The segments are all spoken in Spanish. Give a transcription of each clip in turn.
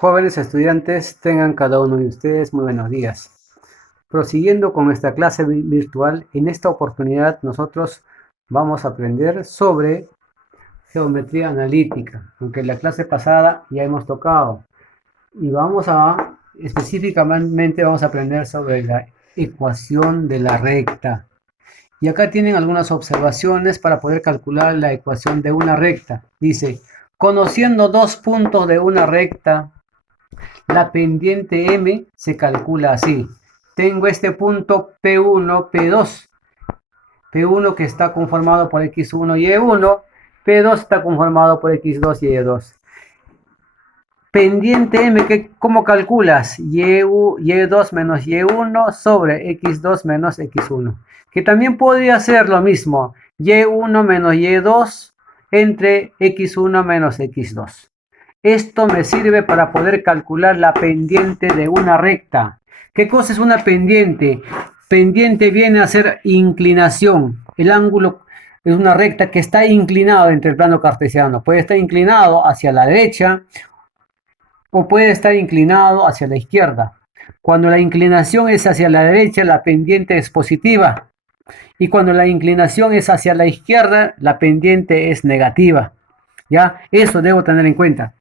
Jóvenes estudiantes, tengan cada uno de ustedes muy buenos días. Prosiguiendo con nuestra clase virtual, en esta oportunidad nosotros vamos a aprender sobre geometría analítica, aunque en la clase pasada ya hemos tocado. Y específicamente vamos a aprender sobre la ecuación de la recta. Y acá tienen algunas observaciones para poder calcular la ecuación de una recta. Dice, conociendo dos puntos de una recta, la pendiente M se calcula así. Tengo este punto P1, P2. P1 que está conformado por X1 y Y1. P2 está conformado por X2 y Y2. Pendiente M, ¿cómo calculas? Y2 menos Y1 sobre X2 menos X1. Que también podría ser lo mismo. Y1 menos Y2 entre X1 menos X2. Esto me sirve para poder calcular la pendiente de una recta. ¿Qué cosa es una pendiente? Pendiente viene a ser inclinación. El ángulo es una recta que está inclinado entre el plano cartesiano. Puede estar inclinado hacia la derecha o puede estar inclinado hacia la izquierda. Cuando la inclinación es hacia la derecha, la pendiente es positiva. Y cuando la inclinación es hacia la izquierda, la pendiente es negativa. ¿Ya? Eso debo tener en cuenta.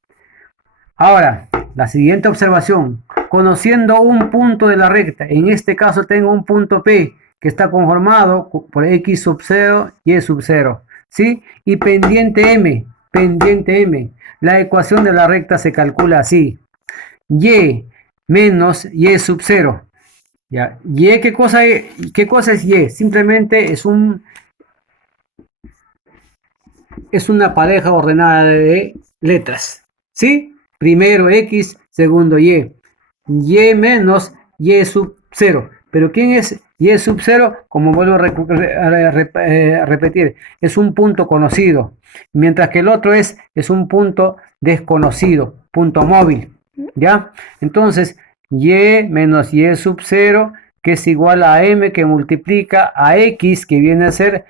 Ahora, la siguiente observación. Conociendo un punto de la recta, en este caso tengo un punto P que está conformado por X sub 0 y sub 0. ¿Sí? Y pendiente M. La ecuación de la recta se calcula así. Y menos Y sub 0. ¿Ya? Y, ¿qué cosa es Y? Simplemente es una pareja ordenada de letras. ¿Sí? Primero X, segundo Y. Y menos Y sub 0. Pero ¿quién es Y sub 0? Como vuelvo a repetir, es un punto conocido. Mientras que el otro es un punto desconocido, punto móvil. ¿Ya? Entonces, Y menos Y sub 0, que es igual a M, que multiplica a X, que viene a ser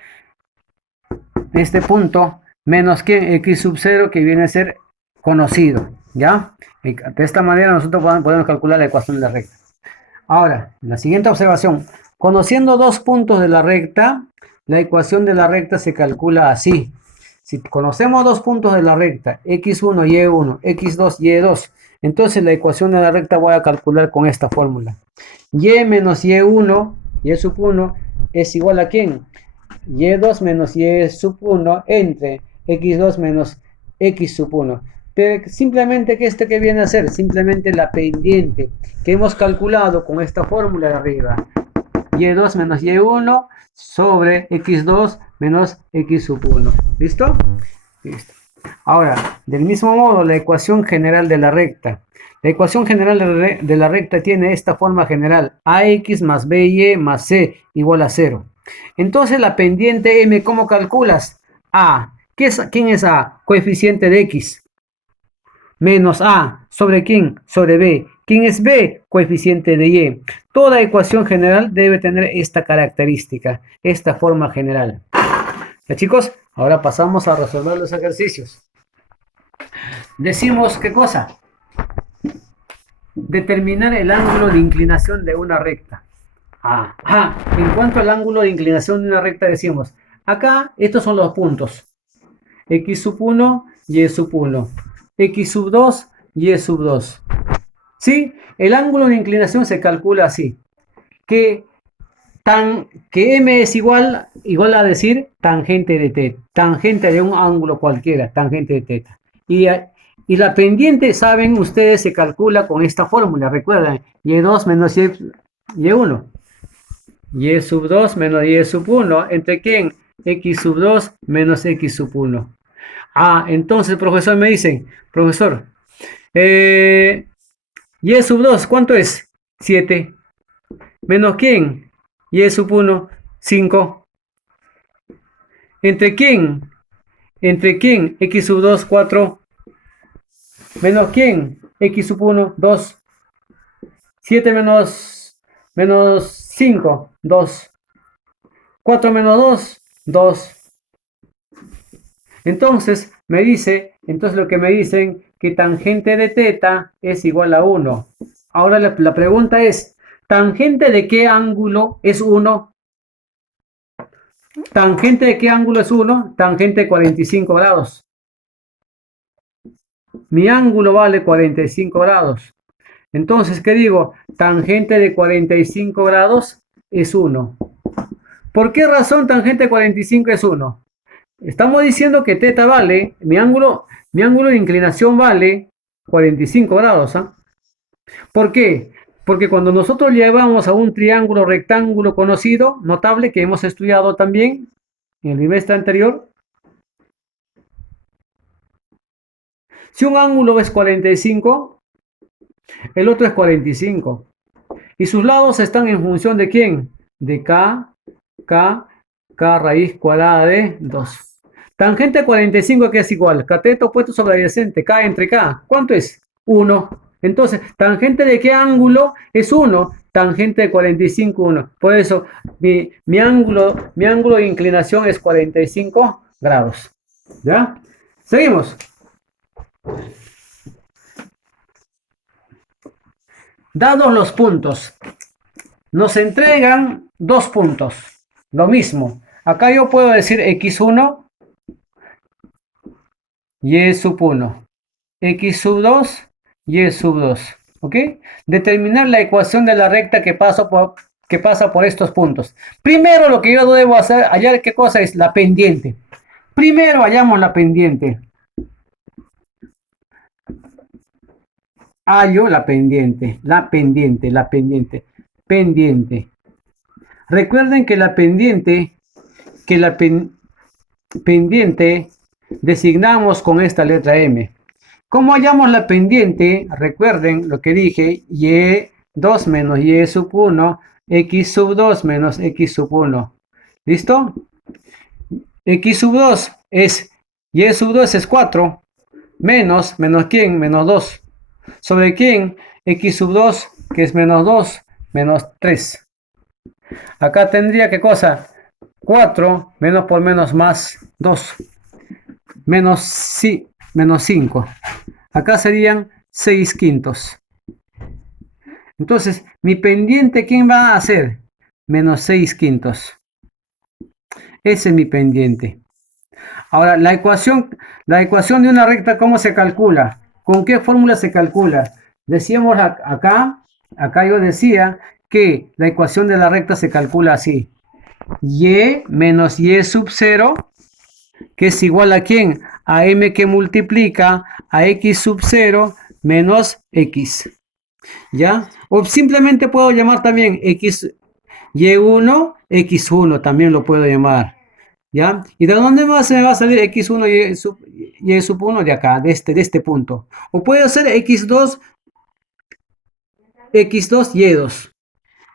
este punto, menos que X sub 0, que viene a ser conocido. ¿Ya? De esta manera nosotros podemos calcular la ecuación de la recta. Ahora, la siguiente observación. Conociendo dos puntos de la recta, la ecuación de la recta se calcula así. Si conocemos dos puntos de la recta, x1, y1, x2, y2, entonces la ecuación de la recta voy a calcular con esta fórmula. Y menos y1, y sub 1, es igual a ¿quién? Y2 menos Y sub 1 entre X2 menos X sub 1. Pero simplemente que viene a ser simplemente la pendiente que hemos calculado con esta fórmula de arriba. Y2 menos Y1 sobre X2 menos X sub 1. ¿Listo? Listo. Ahora, del mismo modo, la ecuación general de la recta. La ecuación general de la recta tiene esta forma general. AX más BY más C igual a 0. Entonces la pendiente M, ¿cómo calculas? A. ¿Quién es A? Coeficiente de X. Menos A. ¿Sobre quién? Sobre B. ¿Quién es B? Coeficiente de Y. Toda ecuación general debe tener esta característica, esta forma general. ¿Ya, chicos? Ahora pasamos a resolver los ejercicios. Decimos, ¿qué cosa? Determinar el ángulo de inclinación de una recta. En cuanto al ángulo de inclinación de una recta decimos, acá estos son los puntos. X sub 1, Y sub 1. X sub 2, Y sub 2. ¿Sí? El ángulo de inclinación se calcula así. Que M es igual a decir tangente de θ. Tangente de un ángulo cualquiera, tangente de θ. Y la pendiente, saben ustedes, se calcula con esta fórmula. Recuerden, Y2 menos Y1. Y sub 2 menos Y sub 1. ¿Entre quién? X sub 2 menos X sub 1. Entonces, profesor, me dicen, profesor, Y sub 2, ¿cuánto es? 7. ¿Menos quién? Y sub 1, 5. ¿Entre quién? ¿Entre quién? X sub 2, 4. ¿Menos quién? X sub 1, 2. 7 menos 5, 2. 4 menos 2, 2. Entonces lo que me dicen que tangente de teta es igual a 1. Ahora la pregunta es, ¿tangente de qué ángulo es 1? ¿Tangente de qué ángulo es 1? Tangente de 45 grados. Mi ángulo vale 45 grados. Entonces, ¿qué digo? Tangente de 45 grados es 1. ¿Por qué razón tangente de 45 es 1? Estamos diciendo que teta vale, mi ángulo de inclinación vale 45 grados. ¿Ah? ¿Por qué? Porque cuando nosotros llevamos a un triángulo rectángulo conocido, notable que hemos estudiado también en el bimestre anterior, si un ángulo es 45, el otro es 45. Y sus lados están en función de ¿quién? De K raíz cuadrada de 2. Tangente 45 que es igual, cateto opuesto sobre adyacente, K entre K. ¿Cuánto es? 1. Entonces, ¿tangente de qué ángulo? Es 1. Tangente de 45, 1. Por eso, mi ángulo de inclinación es 45 grados. ¿Ya? Seguimos. Dados los puntos, nos entregan 2 puntos. Lo mismo. Acá yo puedo decir x1 y sub 1. X sub 2 y sub 2. ¿Ok? Determinar la ecuación de la recta que pasa por estos puntos. Primero lo que yo debo hacer, hallar qué cosa es la pendiente. Primero hallamos la pendiente. Hallo la pendiente. Pendiente. Recuerden que la pendiente, designamos con esta letra M. ¿Cómo hallamos la pendiente? Recuerden lo que dije, y2 menos y sub 1, x sub 2 menos x sub 1. ¿Listo? X sub 2 es, y sub 2 es 4, menos ¿quién? Menos 2. ¿Sobre quién? X sub 2, que es menos 2, menos 3. Acá tendría, ¿qué cosa? 4, menos por menos más 2. Menos 5. Acá serían 6 quintos. Entonces, mi pendiente, ¿quién va a ser? Menos 6 quintos. Ese es mi pendiente. Ahora, la ecuación de una recta, ¿cómo se calcula? ¿Con qué fórmula se calcula? Decíamos acá yo decía que la ecuación de la recta se calcula así. Y menos y sub 0, que es igual a ¿quién? A m que multiplica a x sub 0 menos x. ¿Ya? O simplemente puedo llamar también x, y1, x1, también lo puedo llamar. ¿Ya? ¿Y de dónde más me va a salir x1 y sub 1? De acá, de este punto. O puede ser x2, y2.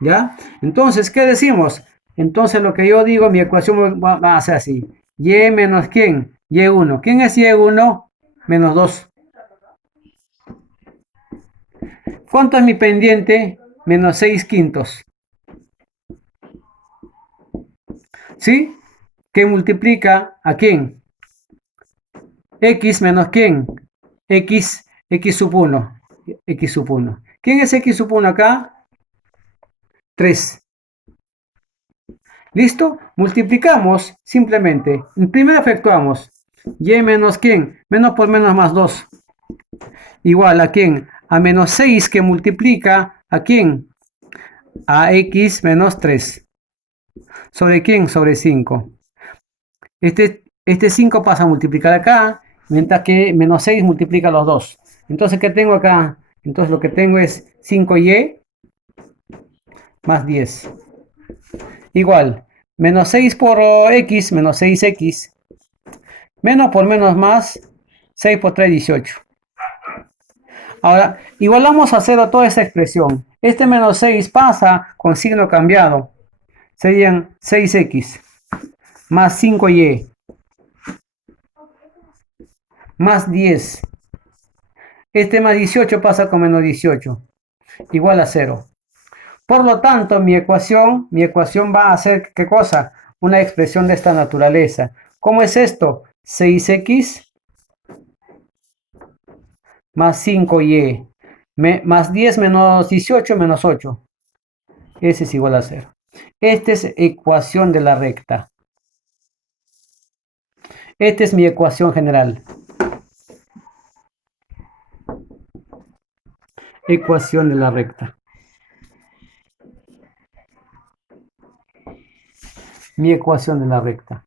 ¿Ya? Entonces, ¿qué decimos? Entonces, lo que yo digo, mi ecuación va a ser así. Y menos ¿quién? Y1. ¿Quién es y1? Menos 2. ¿Cuánto es mi pendiente? Menos 6 quintos. ¿Sí? ¿Qué multiplica a quién? X menos quién? X sub 1. X sub 1. ¿Quién es X sub 1 acá? 3. ¿Listo? Multiplicamos simplemente. Primero efectuamos. Y menos quién? Menos por menos más 2. Igual a quién? A menos 6 que multiplica a quién? A x menos 3. ¿Sobre quién? Sobre 5. Este 5 pasa a multiplicar acá, mientras que menos 6 multiplica los dos. Entonces, ¿qué tengo acá? Entonces, lo que tengo es 5y más 10. Igual, menos 6 por x, menos 6x. Menos por menos más, 6 por 3, 18. Ahora, igualamos a 0 toda esta expresión. Este menos 6 pasa con signo cambiado. Serían 6x más 5y más 10. Este más 18 pasa con menos 18. Igual a 0. Por lo tanto, mi ecuación va a ser, ¿qué cosa? Una expresión de esta naturaleza. ¿Cómo es esto? 6x más 5y, más 10 menos 18 menos 8. Ese es igual a 0. Esta es ecuación de la recta. Esta es mi ecuación general. Ecuación de la recta. Mi ecuación de la recta.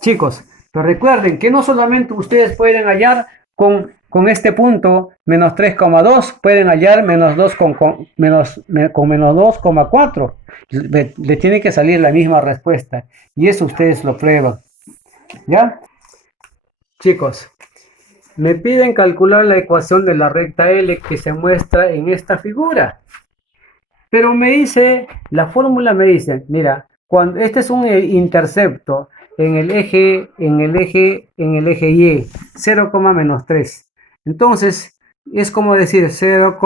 Chicos, pero recuerden que no solamente ustedes pueden hallar con este punto menos 3,2, pueden hallar menos 2 con menos 2,4. Le tiene que salir la misma respuesta. Y eso ustedes lo prueban. ¿Ya? Chicos, me piden calcular la ecuación de la recta L que se muestra en esta figura. Pero me dice, la fórmula me dice, mira, cuando este es un intercepto en el eje Y, 0, menos 3. Entonces, es como decir 0,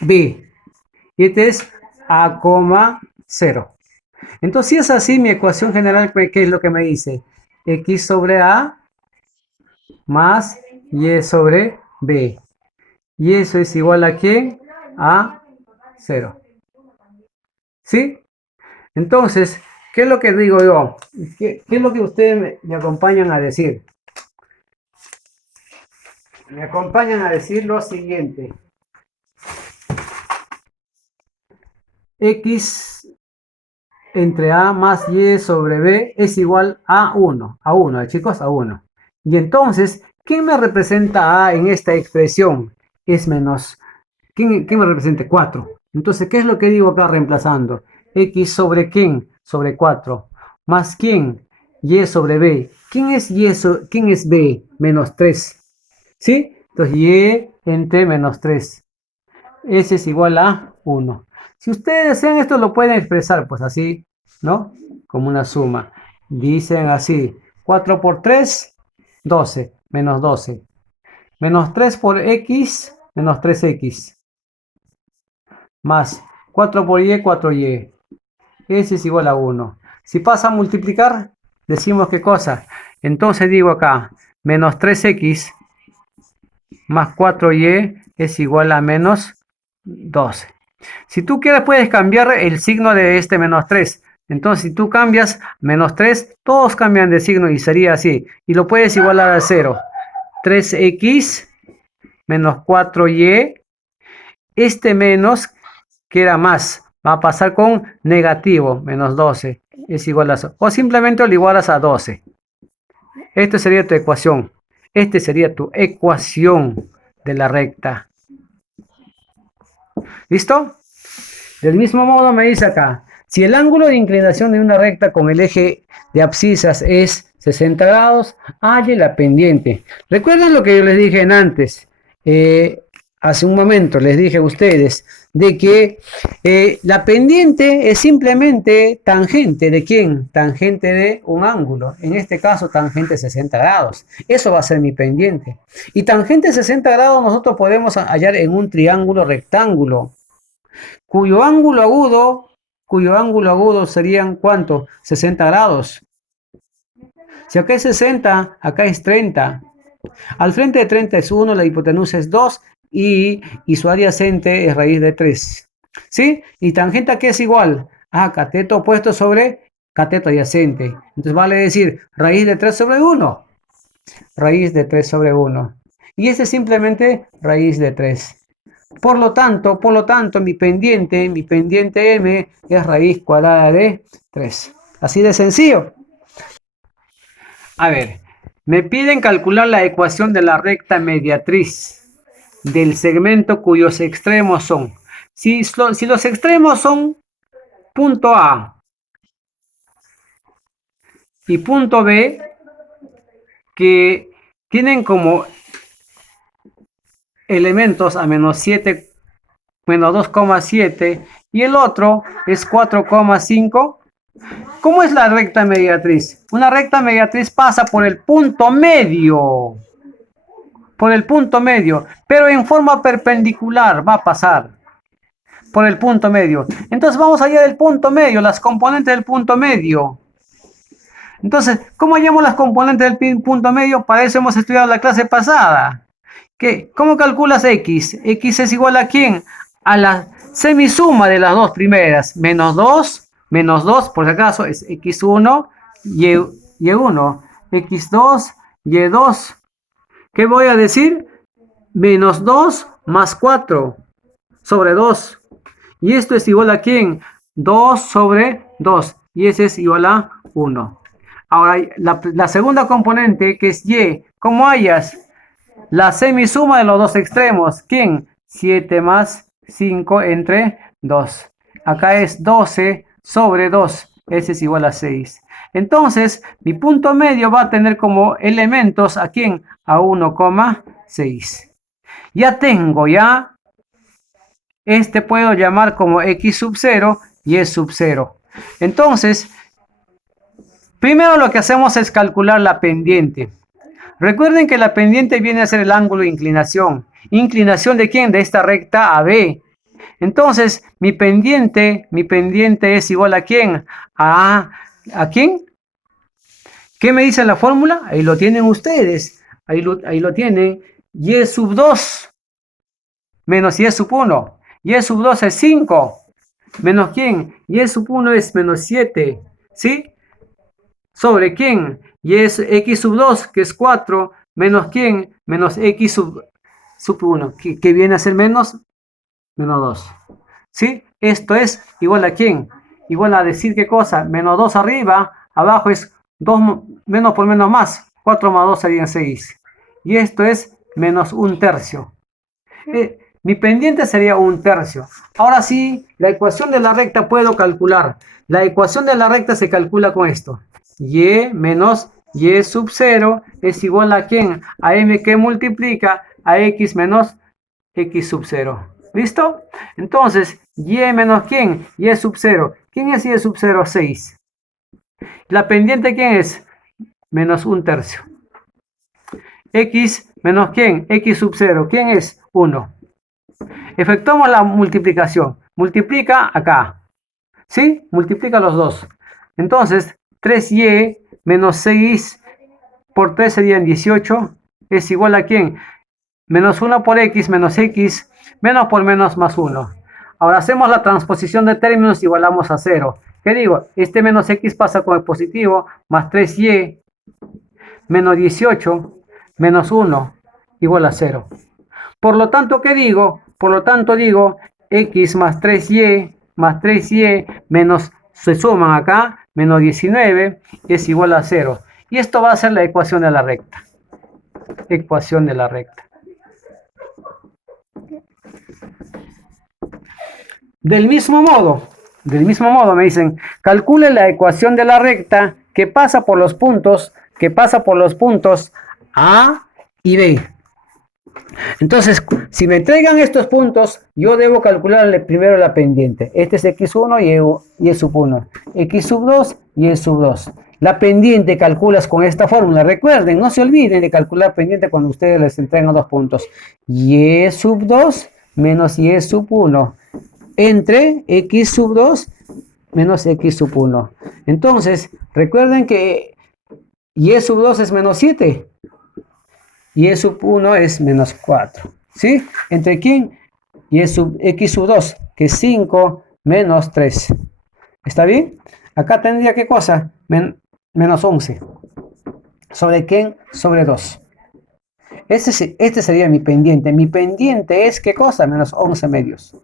B. Y este es A, 0. Entonces, si es así, mi ecuación general, ¿qué es lo que me dice? X sobre A más Y sobre B. Y eso es igual a ¿qué? A 0. ¿Sí? Entonces, ¿qué es lo que digo yo? ¿Qué es lo que ustedes me acompañan a decir? Me acompañan a decir lo siguiente. X entre A más Y sobre B es igual a 1. A 1, chicos, a 1. Y entonces, ¿quién me representa A en esta expresión? Es menos. ¿Quién me representa? 4. Entonces, ¿qué es lo que digo acá reemplazando? X sobre quién? Sobre 4. Más quién? Y sobre B. ¿Quién es quién es B? Menos 3. ¿Sí? Entonces, Y entre menos 3. Ese es igual a 1. Si ustedes desean esto, lo pueden expresar, pues así, ¿no? Como una suma. Dicen así, 4 por 3, 12, menos 12. Menos 3 por X, menos 3X. Más 4 por Y, 4Y. Ese es igual a 1. Si pasa a multiplicar, decimos qué cosa. Entonces digo acá, menos 3X más 4Y es igual a menos 12. Si tú quieres, puedes cambiar el signo de este menos 3. Entonces, si tú cambias menos 3, todos cambian de signo y sería así. Y lo puedes igualar a 0. 3X menos 4Y. Este menos, que era más, va a pasar con negativo, menos 12. Es igual a 0. O simplemente lo igualas a 12. Esta sería tu ecuación. Esta sería tu ecuación de la recta. ¿Listo? Del mismo modo me dice acá, si el ángulo de inclinación de una recta con el eje de abscisas es 60 grados, halle la pendiente. ¿Recuerdan lo que yo les dije antes? Hace un momento les dije a ustedes de que la pendiente es simplemente tangente. ¿De quién? Tangente de un ángulo. En este caso, tangente 60 grados. Eso va a ser mi pendiente. Y tangente 60 grados nosotros podemos hallar en un triángulo rectángulo. Cuyo ángulo agudo serían ¿cuánto? 60 grados. Si acá es 60, acá es 30. Al frente de 30 es 1, la hipotenusa es 2 y su adyacente es raíz de 3. ¿Sí? Y tangente aquí es igual a cateto opuesto sobre cateto adyacente. Entonces vale decir raíz de 3 sobre 1. Raíz de 3 sobre 1. Y este es simplemente raíz de 3. Por lo tanto, mi pendiente M es raíz cuadrada de 3. Así de sencillo. A ver, me piden calcular la ecuación de la recta mediatriz del segmento cuyos extremos son. Si los extremos son punto A y punto B, que tienen como elementos a menos 7, menos 2,7 y el otro es 4,5. ¿Cómo es la recta mediatriz? Una recta mediatriz pasa por el punto medio. Por el punto medio. Pero en forma perpendicular va a pasar. Por el punto medio. Entonces vamos a hallar el punto medio. Las componentes del punto medio. Entonces, ¿cómo hallamos las componentes del punto medio? Para eso hemos estudiado la clase pasada. ¿Qué? ¿Cómo calculas x? X es igual a ¿quién? A la semisuma de las dos primeras. Menos 2, por si acaso, es x1, y1. x2, y2. ¿Qué voy a decir? Menos 2 más 4 sobre 2. Y esto es igual a ¿quién? 2 sobre 2. Y ese es igual a 1. Ahora, la segunda componente, que es y. ¿Cómo hallas? La semisuma de los dos extremos. ¿Quién? 7 más 5 entre 2. Acá es 12 sobre 2. Ese es igual a 6. Entonces, mi punto medio va a tener como elementos ¿a quién? A 1,6. Ya tengo, ya. Este puedo llamar como x sub 0 y es sub 0. Entonces, primero lo que hacemos es calcular la pendiente. Recuerden que la pendiente viene a ser el ángulo de inclinación. ¿Inclinación de quién? De esta recta AB. Entonces, mi pendiente es igual a ¿quién? ¿A quién? ¿Qué me dice la fórmula? Ahí lo tienen ustedes. Ahí lo tienen. Y sub 2 menos y sub 1. Y sub 2 es 5. ¿Menos quién? Y sub 1 es menos 7. ¿Sí? ¿Sobre quién? Y es x sub 2, que es 4, menos quién? Menos x sub 1, que viene a ser menos 2. ¿Sí? Esto es igual a quién? Igual a decir qué cosa, menos 2 arriba, abajo es 2 menos por menos más, 4 más 2 serían 6. Y esto es menos 1/3. Mi pendiente sería 1/3. Ahora sí, la ecuación de la recta puedo calcular. La ecuación de la recta se calcula con esto. Y menos y sub 0 es igual a ¿quién? A m que multiplica a x menos x sub 0. ¿Listo? Entonces, y menos ¿quién? Y sub 0. ¿Quién es y sub 0? 6. ¿La pendiente quién es? Menos 1/3. X menos ¿quién? X sub 0. ¿Quién es? 1. Efectuamos la multiplicación. Multiplica acá. ¿Sí? Multiplica los dos. Entonces, 3y menos 6 por 3 serían 18. Es igual a ¿quién? Menos 1 por x menos x. Menos por menos más 1. Ahora hacemos la transposición de términos y igualamos a 0. ¿Qué digo? Este menos x pasa con el positivo. Más 3y menos 18 menos 1 igual a 0. Por lo tanto, ¿qué digo? Por lo tanto digo x más 3y menos, se suman acá, menos 19 es igual a 0. Y esto va a ser la ecuación de la recta. Ecuación de la recta. Del mismo modo me dicen, calcule la ecuación de la recta que pasa por los puntos A y B. Entonces, si me entregan estos puntos, yo debo calcularle primero la pendiente. Este es x1 y es sub 1. X sub 2 y es sub 2. La pendiente calculas con esta fórmula. Recuerden, no se olviden de calcular pendiente cuando ustedes les entregan dos puntos. Y sub 2 menos y sub 1. Entre x sub 2 menos x sub 1. Entonces, recuerden que y sub 2 es menos 7. Y sub 1 es menos 4. ¿Sí? ¿Entre quién? Y sub x sub 2, que es 5 menos 3. ¿Está bien? Acá tendría ¿qué cosa? Menos 11. ¿Sobre quién? Sobre 2. Este sería mi pendiente. Mi pendiente es ¿qué cosa? Menos 11 medios.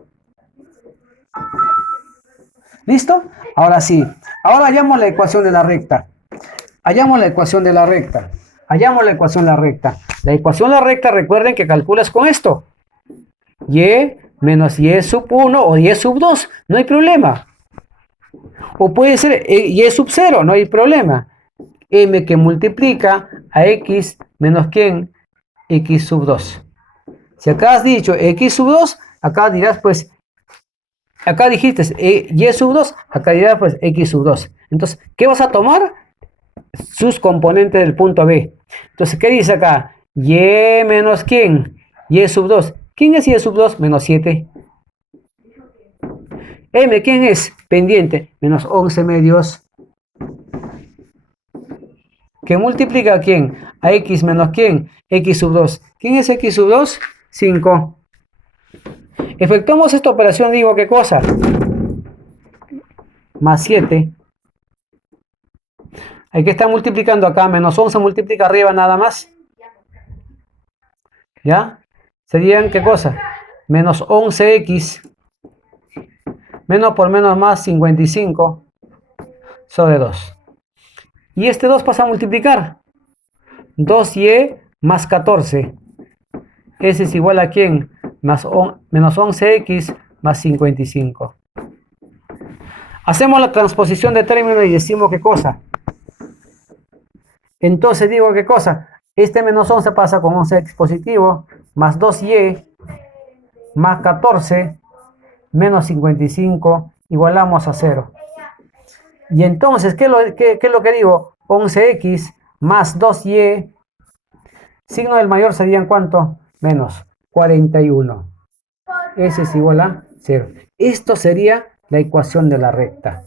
¿Listo? Ahora sí. Ahora hallamos la ecuación de la recta. Hallamos la ecuación de la recta. La ecuación de la recta, recuerden que calculas con esto. Y menos y sub 1 o y sub 2, no hay problema. O puede ser y sub 0, no hay problema. M que multiplica a x menos ¿quién? X sub 2. Si acá has dicho x sub 2, acá dirás pues, acá dijiste y sub 2, acá dirás pues x sub 2. Entonces, ¿qué vas a tomar? Sus componentes del punto B. Entonces, ¿qué dice acá? Y menos ¿quién? Y sub 2. ¿Quién es y sub 2? Menos 7. M, ¿quién es? Pendiente. Menos 11 medios. ¿Que multiplica a quién? A x menos ¿quién? X sub 2. ¿Quién es x sub 2? 5. Efectuamos esta operación, digo, ¿qué cosa? Más 7. Hay que estar multiplicando acá. Menos 11 multiplica arriba nada más. ¿Ya? Serían, ¿qué cosa? Menos 11x. Menos por menos más 55 sobre 2. Y este 2 pasa a multiplicar. 2y más 14. Ese es igual a ¿quién? Menos 11x más 55. Hacemos la transposición de términos y decimos ¿qué cosa? Entonces digo ¿qué cosa? Este menos 11 pasa con 11x positivo, más 2y, más 14, menos 55, igualamos a 0. Y entonces, ¿qué es lo que digo? 11x más 2y, signo del mayor serían ¿cuánto? Menos 41. Ese es igual a 0. Esto sería la ecuación de la recta.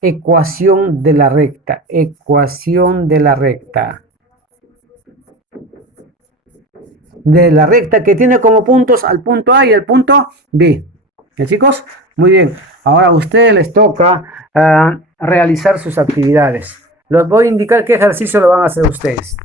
Ecuación de la recta. Ecuación de la recta. De la recta que tiene como puntos al punto A y al punto B. ¿Ya, chicos? Muy bien. Ahora a ustedes les toca realizar sus actividades. Les voy a indicar qué ejercicio lo van a hacer ustedes.